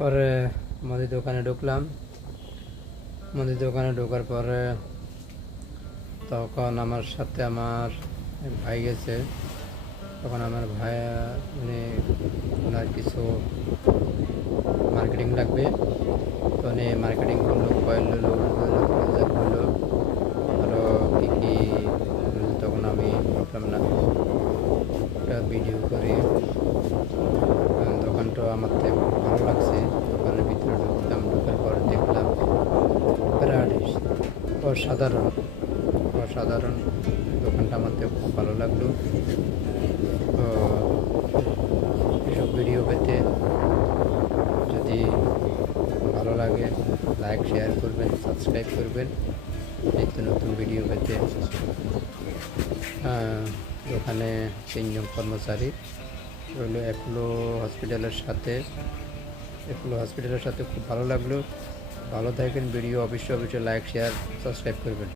পরে মুদির দোকানে ঢুকলাম। মুদির দোকানে ঢোকার পরে তখন আমার সাথে আমার এক ভাই গেছে। তখন আমার ভাই মানে ওনার কিছু মার্কেটিং লাগবে, তো উনি মার্কেটিং করলো, কয়েল হলো, প্রজেক্ট হলো, আরও কী কী। তখন আমি ভাবলাম না একটা ভিডিও করি। দোকানটা আমার তো খুব ভালো লাগছে। দোকানের ভিতরে ঢুকলাম, ঢোকার পর দেখলাম বিরাট অসাধারণ অসাধারণ। দোকানটা আমার তো খুব ভালো লাগলো। তো এসব ভিডিও পেতে যদি ভালো লাগে লাইক শেয়ার করবেন, সাবস্ক্রাইব করবেন নিত্য নতুন ভিডিও পেতে। দোকানে 3 জন কর্মচারী রইল অ্যাপোলো হসপিটালের সাথে খুব ভালো লাগলো। ভালো থাকবেন। ভিডিও অবশ্যই লাইক শেয়ার সাবস্ক্রাইব করবেন।